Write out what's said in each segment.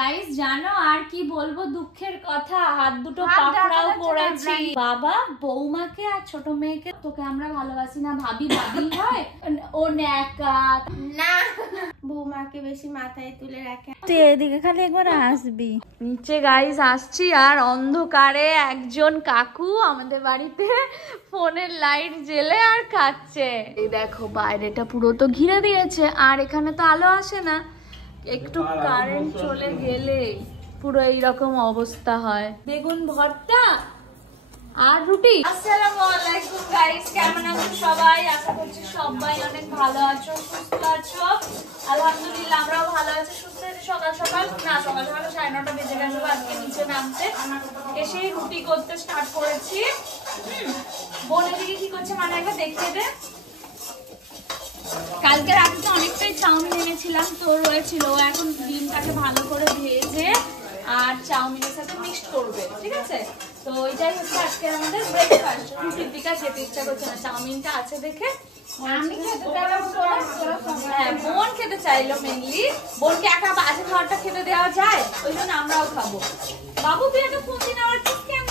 Guys জানো আর কি বলবো, দুঃখের কথা, হাত দুটো পাকড়াও পড়েছি। বাবা বৌমাকে আর ছোট মেয়েকে তোকে আমরা ভালোবাসি না, ভাবি ভাবি হয়, ও ন্যাকা না, বৌমাকে বেশি মাথায় তুলে রাখে। তুই এদিকে খালি একবার আসবি। নিচে গাইস আসছি আর অন্ধকারে একজন কাকু আমাদের বাড়িতে ফোনের লাইট জ্বেলে আর খাচ্ছে। এই দেখো বাইরেটা পুরো তো ঘিরে দিয়েছে আর এখানে তো আলো আসে না, একটু কারেন্ট চলে গেলে পুরো এইরকম অবস্থা হয়। বেগুন ভর্তা আর রুটি। আসসালামু আলাইকুম গাইস, কেমন আছো সবাই? আশা করছি সবাই অনেক ভালো আছো, সুস্থ আছো। আলহামদুলিল্লাহ আমরাও ভালো আছি, সুস্থ আছি। সকাল সকাল 9:30 বেজে গেছে আজকে নিচে নামতে, এসেই রুটি করতে স্টার্ট করেছি। বোন এদিকে কি করছে মানে একবার দেখিয়ে দে। কালকে রাতে তো অনেকটাই চাউমিন এনেছিলাম, তো রয়েছিল, এখন ডিমটাকে ভালো করে ভেজে আর চাউমিনের সাথে মিক্সড করবে, ঠিক আছে? তো ওইটাই হচ্ছে আজকে আমাদের ব্রেকফাস্ট। রুটির দিকে খেতে ইচ্ছা করছে না, চাউমিনটা আছে দেখে আমি খেতে চাইলাম। হ্যাঁ বোন খেতে চাইলো মেনলি, বোনকে একা বাজে খাবারটা খেতে দেওয়া যায়, ওই জন্য আমরাও খাবো। বাবু তুই এত ফোন নেওয়ার কেন?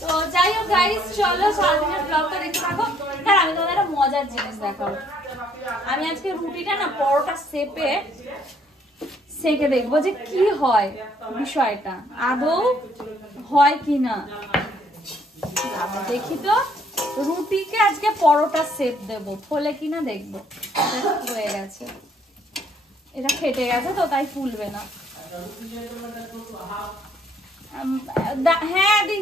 তো যাই হোক গাইস, চলো সারাদিনের ব্লগটা দেখতে থাকো। আর আমি তোমাদের একটা মজার জিনিস দেখাবো। আমি আজকে রুটিটা না পরোটা শেপে সেকে দেখবো যে কি হয়, বিষয়টা আদৌ হয় কি না। দেখি তো, রুটিকে আজকে পরোটা শেপ দেবো, ফলে কিনা দেখবো। হয়ে গেছে, এটা ফেটে গেছে তো তাই ফুলবে না। হ্যাঁ দি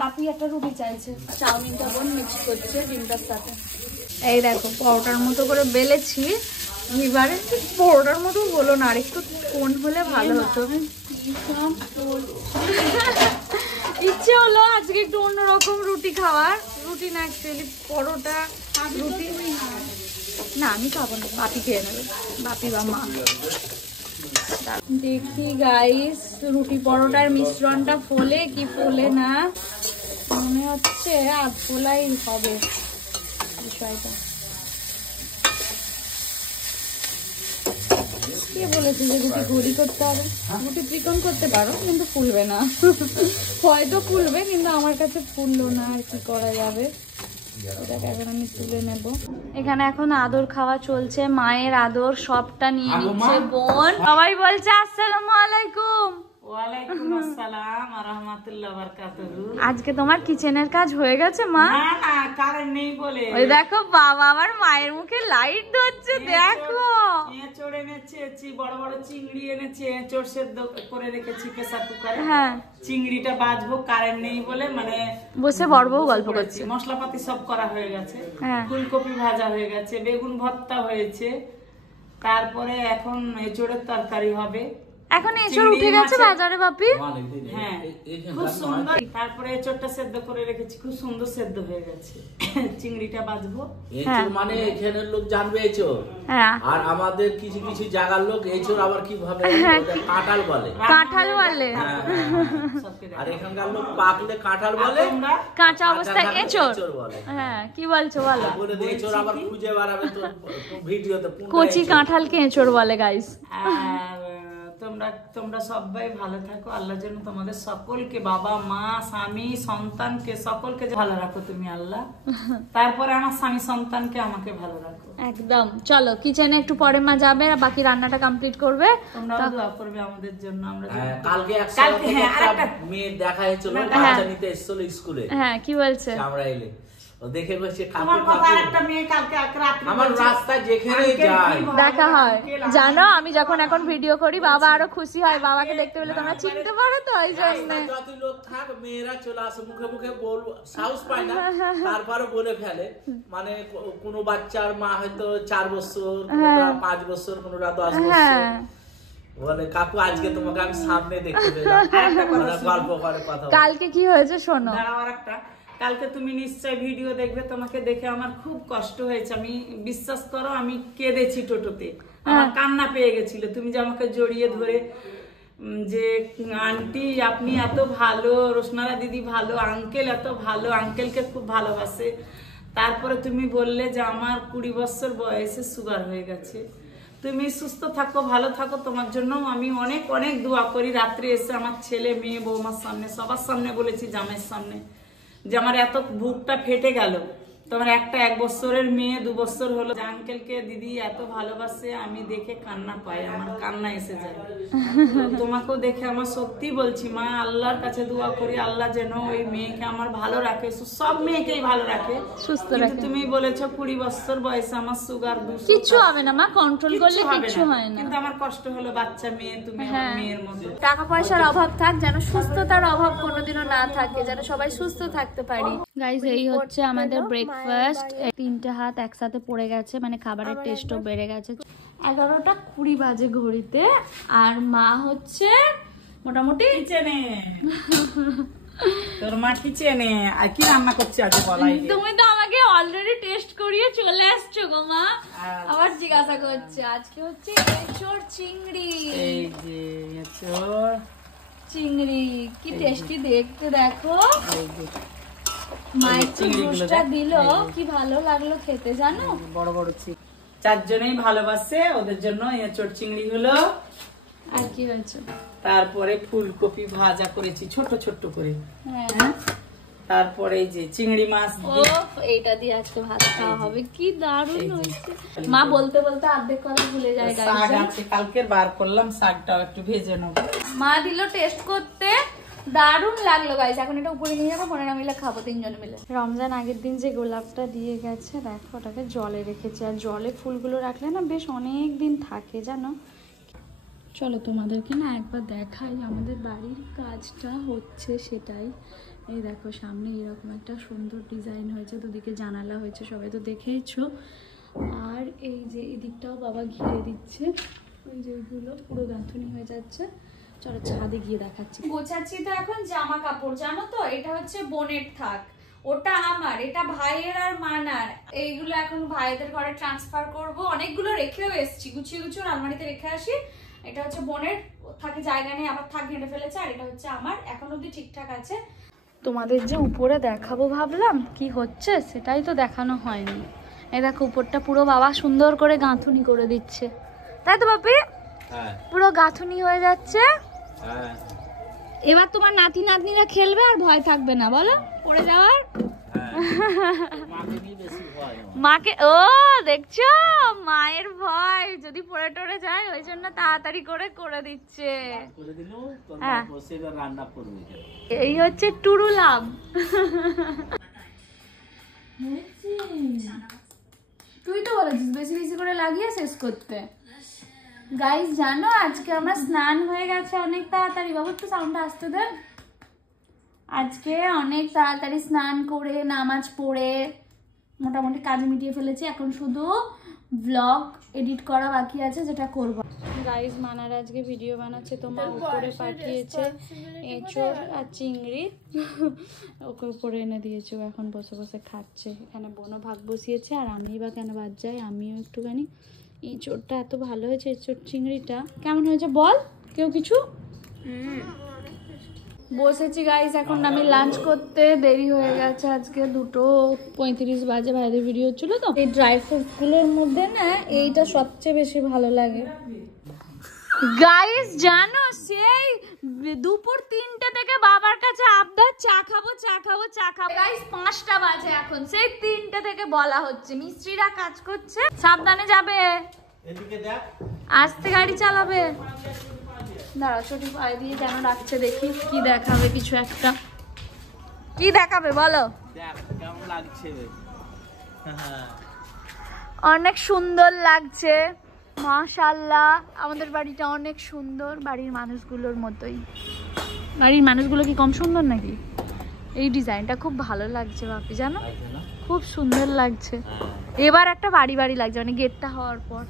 বাপি একটা রুটি চাইছে। চাউমিনটা বোন মিক্স করছে ডিমটার সাথে। এই দেখো পরোটার মতো করে বেলেছি, এবারে পরোটার মতো হলো না, আর একটু কোন হলে ভালো হতো। ইচ্ছে হলো আজকে একটু অন্যরকম রুটি খাওয়ার, রুটি না অ্যাকচুয়ালি পরোটা। রুটি না আমি খাবো না, বাপি খেয়ে নেবে, বাপি বা মা। দেখি গাইস রুটি পরোটার মিশ্রণটা ফোলে কি ফোলে না, মনে হচ্ছে আর ফোলাই হবে বিষয়টা। কে বলেছে যে রুটি ঘড়ি করতে হবে? রুটি ত্রিকোণ করতে পারো কিন্তু ফুলবে না। হয়তো ফুলবে কিন্তু আমার কাছে ফুললো না, আর কি করা যাবে। এটাকে এখন আমি তুলে নেব। এখানে এখন আদর খাওয়া চলছে, মায়ের আদর সবটা নিয়ে নিচ্ছে বোন। সবাই বলছে আসসালামু আলাইকুম। ওয়ালাইকুম আসসালাম ওয়া রাহমাতুল্লাহি ওয়া বারাকাতুহু। আজকে তোমার কিচেনের কাজ হয়ে গেছে মা? না না কারেন্ট নেই বলে। ওই দেখো বাবা আমার মায়ের মুখে লাইট ধরছে, দেখো। এঁচড় এনেছি, বড় বড় চিংড়ি এনেছি, এঁচড় সেদ্ধ করে রেখেছি প্রেসার কুকারে। হ্যাঁ চিংড়িটা বাজবো, কারেন্ট নেই বলে মানে বসে বড় বউ গল্প করছে। মশলাপাতি সব করা হয়ে গেছে, হ্যাঁ ফুলকপি ভাজা হয়ে গেছে, বেগুন ভর্তা হয়েছে, তারপরে এখন এঁচড়ের তরকারি হবে। এখন এঁচড় উঠে গেছে বাজারে বাপি। হ্যাঁ খুব সুন্দর। তারপরে এঁচড়টা সেদ্ধ করে রেখেছি, খুব সুন্দর সেদ্ধ হয়ে গেছে। চিংড়িটা বাজবো। এঁচড় মানে এখানের লোক জানবে এঁচড়, আর আমাদের কিছু কিছু জায়গার লোক এঁচড় আবার কি ভাবে কাঁঠাল বলে। কাঁঠাল বলে, আর এখানকার লোক পাকলে কাঁঠাল বলে, কাঁচা অবস্থায় এঁচড় বলে। হ্যাঁ কি বলছো বলো? এঁচড় আবার খুঁজে বেড়াবে তো ভিডিওতে, কচি কাঁঠালকে এঁচড় বলে গাইস। আর তোমরা সবাই ভালো থাকো, আল্লাহ যেন তোমাদের সকলকে, বাবা মা স্বামী সন্তানকে সকলকে ভালো রাখো তুমি আল্লাহ। তারপরে আমার স্বামী সন্তানকে আমাকে ভালো রাখো একদম। চলো কিচেনে একটু পরে মা যাবে, আর বাকি রান্নাটা কমপ্লিট করবে। তোমরা দোয়া করবে আমাদের জন্য। আমরা কালকে একটা মেয়ে দেখা হয়েছিল, বাচ্চা নিতে এসেছিল স্কুলে। হ্যাঁ কি বলছে? আমরা এলে দেখে বলছে আমার রাস্তায় যেখানে যাই দেখা হয়। জানো আমি যখন এখন ভিডিও করি বাবা আরো খুশি হয়, বাবাকে দেখতে পেলে তোমরা চিনতে পারো তো, ওই জন্য যত লোক থাক মেয়েরা চলে আসে, মুখে মুখে বলবো সাহস পায় না, তারপরে বলে ফেলে। মানে কোনো বাচ্চার মা হয়তো 4 বছর, 5 বছর, কোনোটা 10 বছর, বলে কাকু আজকে তোমাকে আমি সামনে দেখতে পেলাম, গল্প করে কথা। কালকে কি হয়েছে শোনো। কালকে তুমি নিশ্চয় ভিডিও দেখবে, তোমাকে দেখে আমার খুব কষ্ট হয়েছে। আমি বিশ্বাস করো আমি কেঁদেছি টোটোতে, আমার কান্না পেয়ে গেছিল। তুমি যে আমাকে জড়িয়ে ধরে যে আন্টি আপনি এত ভালো, রোশনারা দিদি ভালো, আঙ্কেল এত ভালো, আঙ্কেলকে খুব ভালোবাসে। তারপরে তুমি বললে যে আমার 20 বছর বয়সে সুগার হয়ে গেছে। তুমি সুস্থ থাকো, ভালো থাকো, তোমার জন্য আমি অনেক অনেক দোয়া করি। রাত্রে এসে আমার ছেলে মেয়ে বৌমার সামনে সবার সামনে বলেছি, জামাইয়ের সামনে, যে আমার এত বুকটা ফেটে গেল। তোমার একটা 1 বছরের মেয়ে 2 বছর হলো, আঙ্কেলকে দিদি এত ভালোবাসে, আমি দেখে কান্না পাই, আমার কান্না এসে যায়। তো তোমাকেও দেখে আমার সত্যি বলছি মা, আল্লাহর কাছে দোয়া করি আল্লাহ যেন ওই মেয়েকে আমার ভালো রাখে, সব মেয়েকেই ভালো রাখে, সুস্থ রাখে। তুমি বলেছো 20 বছর বয়সে আমার সুগার 200, কিছু হবে না মা, কন্ট্রোল করলে কিছু হয় না। কিন্তু আমার কষ্ট হলো বাচ্চা মেয়ে, তুমি আমার মেয়ের মতো। টাকা পয়সার অভাব থাক, যেন সুস্থতার অভাব কোনোদিনও না থাকে, যেন সবাই সুস্থ থাকতে পারি। গাইস, এই হচ্ছে আমাদের ব্রেকফাস্ট। 3টে হাত একসাথে পড়ে গেছে, মানে খাবারের টেস্টও বেড়ে গেছে। 11টা 20 বাজে ঘড়িতে, আর মা হচ্ছে মোটামুটি কিচেনে। তোর মা কিচেনে আর কি রান্না করছে আজ বলাই। তুমি তো আমাকে অলরেডি টেস্ট করিয়ে চলে আসছো গো মা, আবার জিজ্ঞাসা করছে। আজকে হচ্ছে এঁচোড় চিংড়ি। এই যে এঁচোড় চিংড়ি কি টেস্টি দেখতে, দেখো। এই যে মায়ের চিংড়িটা দিলো, কি ভালো লাগলো খেতে জানো। বড় বড় চিংড়ি, 4 জনেই ভালোবাসে, ওদের জন্য এঁচোড় চিংড়ি হলো। আর কি হয়েছে? তারপরে ফুলকপি ভাজা করেছি ছোট ছোট করে। হ্যাঁ, তারপরে এই যে চিংড়ি মাছ। এইটা দিয়ে আজকে ভাত খাওয়া হবে, কি দারুণ হয়েছে। মা বলতে বলতে অর্ধেক কথা ভুলে যায়। শাক আছে কালকের, বার করলাম, শাকটাও একটু ভেজে নেবো। মা দিল টেস্ট করতে, দারুণ লাগলো গাইস। এখন এটা উপরে নিয়ে যাবো, বোনেরা মিলে খাবো 3 জন মিলে। রমজান আগের দিন যে গোলাপটা দিয়ে গেছে, দেখো ওটাকে জলে রেখেছি। আর জলে ফুলগুলো রাখলে না বেশ অনেক দিন থাকে জানো। চলো তোমাদেরকে না একবার দেখাই আমাদের বাড়ির কাজটা হচ্ছে সেটাই। এই দেখো সামনে এরকম একটা সুন্দর ডিজাইন হয়েছে, দুদিকে জানালা হয়েছে, সবাই তো দেখেইছো। আর এই যে এদিকটাও বাবা ঘিরে দিচ্ছে, ওই যে ওইগুলো পুরো গাঁথুনি হয়ে যাচ্ছে। চলো ছাদে গিয়ে দেখাচ্ছি। গোছাচ্ছি তো এখন জামা কাপড়, জানো তো এটা হচ্ছে বোনের থাক, ওটা আমার, এটা ভাইয়ের আর মানার। এইগুলো এখন ভাইদের ঘরে ট্রান্সফার করব। অনেকগুলো রেখেও এসেছি, গুছিয়ে গুছিয়ে আলমারিতে রেখে আসি। এটা হচ্ছে বোনের, থাকে জায়গা নেই, আবার থাক ঘেঁটে ফেলেছে। আর এটা হচ্ছে আমার, এখন অব্দি ঠিকঠাক আছে। তোমাদের যে উপরে দেখাবো ভাবলাম, কি হচ্ছে সেটাই তো দেখানো হয়নি। এই দেখো উপরটা পুরো বাবা সুন্দর করে গাঁথুনি করে দিচ্ছে, তাই তো বাপি? পুরো গাঁথুনি হয়ে যাচ্ছে। এবার তোমার নাতি নাতনিরা খেলবে আর ভয় থাকবে না, বলো পড়ে যাওয়ার। মাকে, ও দেখছো মায়ের ভয় যদি পড়ে টড়ে যায়, ওই জন্য তাড়াতাড়ি করে করে দিচ্ছে। এই হচ্ছে টুরু লাভ। তুই তো বলেছিস বেশি বেশি করে লাগিয়ে শেষ করতে। গাইস জানো আজকে আমার স্নান হয়ে গেছে অনেক তাড়াতাড়ি। বাবু একটু সাউন্ডটা আসতে দে। আজকে অনেক তাড়াতাড়ি স্নান করে নামাজ পড়ে মোটামুটি কাজ মিটিয়ে ফেলেছি। এখন শুধু ব্লগ এডিট করা বাকি আছে, যেটা করব। গাইস মানার আজকে ভিডিও বানাচ্ছে, তোমার উপরে পাঠিয়েছে এঁচোড় আর চিংড়ি, ওকে উপরে এনে দিয়েছে, এখন বসে বসে খাচ্ছে। এখানে বোনও ভাগ বসিয়েছে, আর আমিই বা কেন বাদ যাই, আমিও একটুখানি। এঁচোড়টা এত ভালো হয়েছে, এঁচোড় চিংড়িটা কেমন হয়েছে বল কেউ কিছু। বসেছি গাইস এখন আমি লাঞ্চ করতে, দেরি হয়ে গেছে আজকে 2:35 বাজে, ভাইদের ভিডিও ছিল তো। এই ড্রাই ফ্রুটস গুলোর মধ্যে না এইটা সবচেয়ে বেশি ভালো লাগে গাইস। জানো সেই দুপুর 3টে থেকে বাবার কাছে আবদার, চা খাবো চা খাবো চা খাবো। গাইস 5টা বাজে এখন, সেই 3টে থেকে বলা হচ্ছে। মিস্ত্রিরা কাজ করছে, সাবধানে যাবে, এদিকে দেখ, আস্তে গাড়ি চালাবে। দাঁড়া ছোটি পায়ে দিয়ে কেন রাখছে দেখি, কি দেখাবে কিছু একটা। কি দেখাবে বলো? দেখ কেমন লাগছে। অনেক সুন্দর লাগছে মাশাআল্লাহ। আমাদের বাড়িটা অনেক সুন্দর, বাড়ির মানুষগুলোর মতোই। বাড়ির মানুষগুলো কি কম সুন্দর নাকি? এই ডিজাইনটা খুব ভালো লাগছে বাপি, জানো খুব সুন্দর লাগছে। এবার একটা বাড়ি বাড়ি লাগছে, মানে গেটটা হওয়ার পর।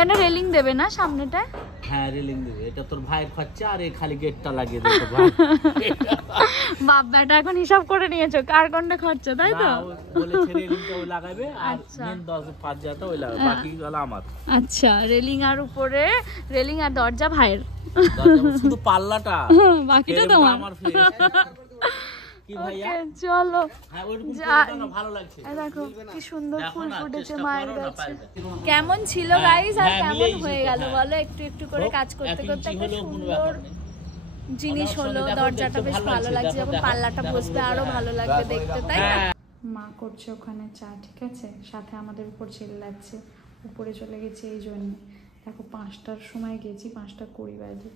এনে রেলিং দেবে না সামনেটায়? হ্যাঁ রেলিং দেবে, এটা তোর ভাইয়ের খরচা, আর এই খালি গেটটা লাগিয়ে দেবে ভাই। বাপ বেটা এখন হিসাব করে নিয়েছো কার কোনটা খরচা, তাই তো? বলেছে রেলিংটা ওই লাগাবে, আর মেন 10-5 জায়গাটা ওই লাগাবে, বাকি হলো আমার। আচ্ছা রেলিং আর উপরে, রেলিং আর দরজা ভাইয়ের, শুধু পাল্লাটা বাকিটা তোমার। আমার কি ভাইয়া চলো হ্যাঁ ওইরকম করে না ভালো লাগছে দেখো কি সুন্দর ফুল ফুটেছে মায়ের কাছে। কেমন ছিল গাইস আর কেমন হয়ে গেল বলো, একটু একটু করে কাজ করতে করতে একটা সুন্দর জিনিস হলো। দরজাটা বেশ ভালো লাগছে, যখন পাল্লাটা বসবে আরো ভালো লাগবে দেখতে, তাই না? মা করছে ওখানে চা, ঠিক আছে, সাথে আমাদের উপর চিল্লাচ্ছে। উপরে চলে গেছি এই জন্য। দেখো 5টার সময় গেছি, 5:20 বাজে।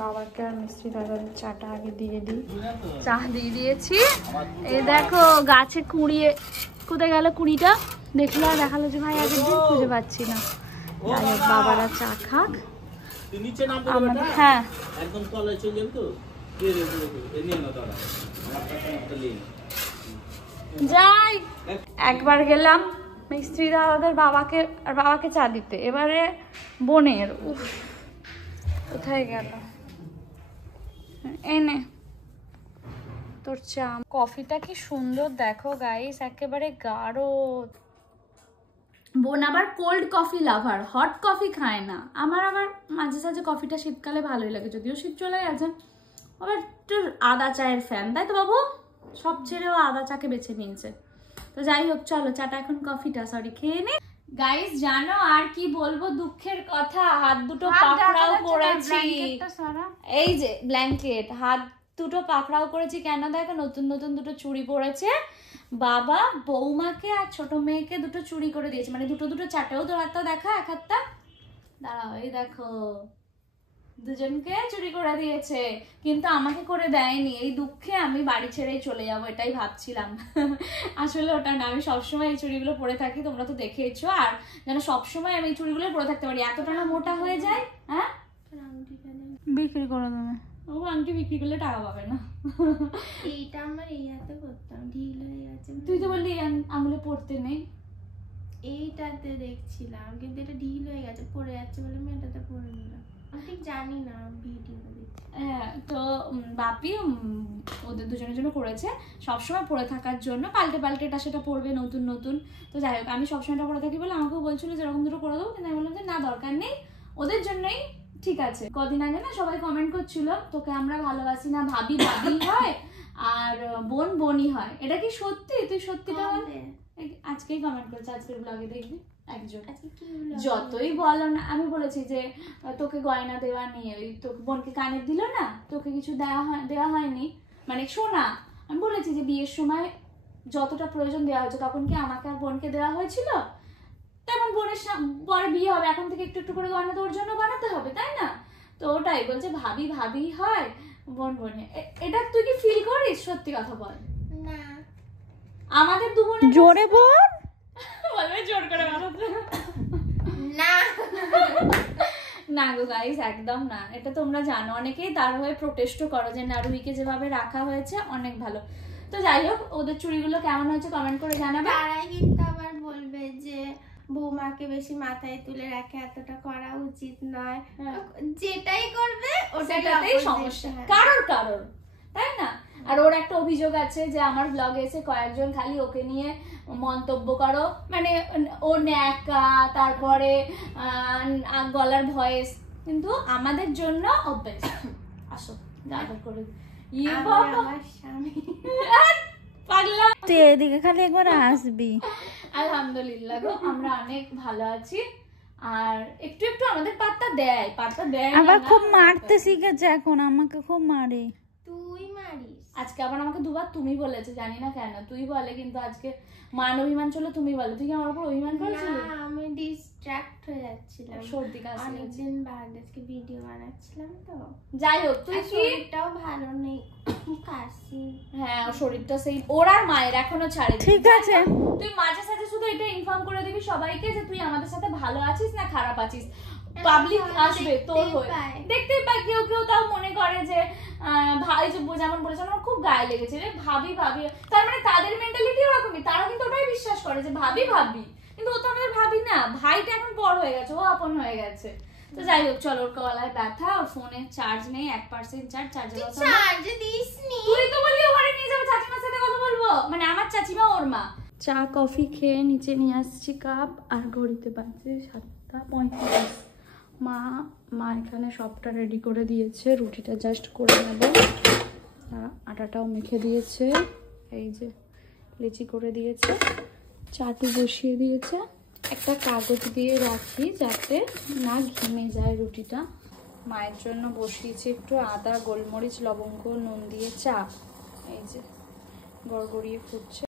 বাবাকে আর মিস্ত্রি দাদার চাটা আগে দিয়ে দিই। চা দিয়ে দিয়েছি। এই দেখো গাছে কুড়িয়ে, কোথায় গেল কুড়িটা দেখলো, আর দেখালো যে ভাই আগের দিন খুঁজে পাচ্ছি না। যাই হোক বাবারা চা খাক। নিচে নাম আমাদের হ্যাঁ একদম তলায় চলে যাবে তো এনে না দাঁড়া আমার কাছে একটা লিং যাই। একবার গেলাম মিস্ত্রি দাদাদের বাবাকে চা দিতে, এবারে বোনের। উফ কোথায় গেল, এনে তোর চা। কফিটা কি সুন্দর দেখো গাইস, একেবারে গাঢ়। বোন আবার cold coffee lover, hot coffee খায় না। আমার আবার মাঝে সাঝে কফিটা শীতকালে ভালোই লাগে, যদিও শীত চলে গেছে। আবার একটু আদা চায়ের ফ্যান, তাই তো বাবু? সব ছেড়েও আদা চাকে বেছে নিয়েছে। তো যাই হোক চলো চাটা এখন কফিটা খেয়ে নে। গাইস জানো আর কি বলবো, দুঃখের কথা, হাত দুটো পাকড়াও করেছি। এই যে ব্ল্যাঙ্কেট, হাত দুটো পাকড়াও করেছি কেন দেখো, নতুন নতুন দুটো চুড়ি পরেছে। বাবা বৌমাকে আর ছোট মেয়েকে দুটো চুড়ি করে দিয়েছে, মানে দুটো দুটো চারটেও। তোর হাতটা দেখা, এক হাতটা দাঁড়াও, এই দেখো দুজনকে চুরি করে দিয়েছে, কিন্তু আমাকে করে দেয়নি। এই দুঃখে আমি বাড়ি ছেড়েই চলে যাবো, এটাই ভাবছিলাম। আসলে ওটা না, আমি সবসময় এই চুড়িগুলো পরে থাকি, তোমরা তো দেখেইছো। আর যেন সবসময় আমি এই চুড়িগুলো পরে থাকতে পারি, এতটা না মোটা হয়ে যায়। হ্যাঁ বিক্রি করে দেবে ও, আংটি বিক্রি করলে টাকা পাবে না। এইটা আমার এই হাতে করতাম, ঢিল হয়ে গেছে। তুই তো বললি আঙুলে পড়তে নেই। এইটাতে দেখছিলাম, কিন্তু এটা ঢিল হয়ে গেছে, পড়ে যাচ্ছে বলে আমি এটাতে পরে নিলাম। আমি ঠিক জানি না ভিডিও দেখছি। হ্যাঁ তো বাপি ওদের দুজনের জন্য করেছে, সবসময় পরে থাকার জন্য। পাল্টে পাল্টে এটা সেটা পরবে নতুন নতুন। তো যাই হোক আমি সবসময় এটা পরে থাকি বলে আমাকেও বলছিল যে এরকম দুটো করে দেবো, কিন্তু আমি বললাম যে না দরকার নেই, ওদের জন্যই ঠিক আছে। কদিন আগে না সবাই কমেন্ট করছিল তোকে আমরা ভালোবাসি না, ভাবি ভাবি হয় আর বোন বোনই হয়। এটা কি সত্যি? তুই সত্যিটা বল। আজকেই কমেন্ট করেছে, আজকের ব্লগে দেখবি একজন। যতই বলো না, আমি বলেছি যে তোকে গয়না দেওয়া নিয়ে, ওই তোকে বোনকে কানের দিল না, তোকে কিছু দেওয়া হয়নি, মানে শোনা। আমি বলেছি যে বিয়ের সময় যতটা প্রয়োজন দেওয়া হয়েছে, তখন কি আমাকে আর বোনকে দেওয়া হয়েছিল? তেমন বোনের পরে বিয়ে হবে, এখন থেকে একটু একটু করে গয়না তোর জন্য বানাতে হবে, তাই না? তো ওটাই বলছে ভাবি ভাবি হয়, বোন বোনে। এটা তুই কি ফিল করিস? সত্যি কথা বল না। আমাদের দু বোনের জোরে বল, বলবে জোর করে বানাতে না। না গো গাইস, একদম না। এটা তোমরা জানো, অনেকেই তার হয়ে প্রোটেস্টও করো যে না রুহিকে যেভাবে রাখা হয়েছে অনেক ভালো। তো যাই হোক ওদের চুড়িগুলো কেমন হয়েছে কমেন্ট করে জানাবে। তারাই কিন্তু আবার বলবে যে বৌমাকে বেশি মাথায় তুলে রাখে, এতটা করা উচিত নয়। যেটাই করবে ওটাতেই সমস্যা কারোর, তাই না? আর ওর একটা অভিযোগ আছে যে আমার ব্লগে এসে কয়েকজন খালি ওকে নিয়ে মন্তব্য করো, মানে ও ন্যাকা, তারপরে গলার ভয়েস, কিন্তু আমাদের জন্য অভ্যেস। আসো দেখা করে পাগলা, তুই এদিকে খালি একবার আসবি। আলহামদুলিল্লাহ গো আমরা অনেক ভালো আছি। আর একটু একটু আমাদের পাত্তা দেয় আবার খুব মারতে শিখেছে এখন, আমাকে খুব মারে। তুই মারিস? আজকে আবার আমাকে দুবার তুমি বলেছে, জানি না কেন তুই বলে, কিন্তু আজকে মান অভিমান চলে তুমি বলে। তুই কি আমার উপর অভিমান করেছিলি? না আমি ডিস্ট্রাক্ট হয়ে যাচ্ছিলাম, সর্দি কাশি, অনেকদিন বাদ আজকে ভিডিও বানাচ্ছিলাম তো। যাই হোক তুই কি, শরীরটাও ভালো নেই, কাশি। হ্যাঁ শরীরটা সেই ওর আর মায়ের এখনো ছাড়ে। ঠিক আছে তুই মাঝে সাঝে শুধু এটা ইনফর্ম করে দিবি সবাইকে যে তুই আমাদের সাথে ভালো আছিস না খারাপ আছিস। পাবলিক আসবে তোর হয়ে, দেখতেই পাই। কেউ কেউ তাও মনে করে যে ভাই যে যেমন বলেছে আমার খুব গায়ে লেগেছে রে, ভাবি ভাবি, তার মানে তাদের মেন্টালিটি ওরকমই, তারা কিন্তু ওটাই বিশ্বাস করে যে ভাবি ভাবি, কিন্তু ও তো আমাদের ভাবি না। ভাইটা এখন বড় হয়ে গেছে, ও আপন হয়ে গেছে। তো যাই হোক চলো, ওর গলায় ব্যথা, ওর ফোনে চার্জ নেই, 1% চার্জ দিসনি। তুই তো বললি ওখানে নিয়ে যাবো, চাচিমার সাথে কথা বলবো, মানে আমার চাচিমা ওর মা। চা কফি খেয়ে নিচে নিয়ে আসছি কাপ, আর ঘড়িতে বাজছে 7:35। মা এখানে সবটা রেডি করে দিয়েছে, রুটিটা জাস্ট করে নেব। আটাটাও মেখে দিয়েছে, এই যে লেচি করে দিয়েছে, চাটু বসিয়ে দিয়েছে। একটা কাগজ দিয়ে রাখি যাতে না ঘেমে যায় রুটিটা। মায়ের জন্য বসিয়েছি একটু আদা, গোলমরিচ, লবঙ্গ, নুন দিয়ে চা, এই যে গড়গড়িয়ে ফুটছে।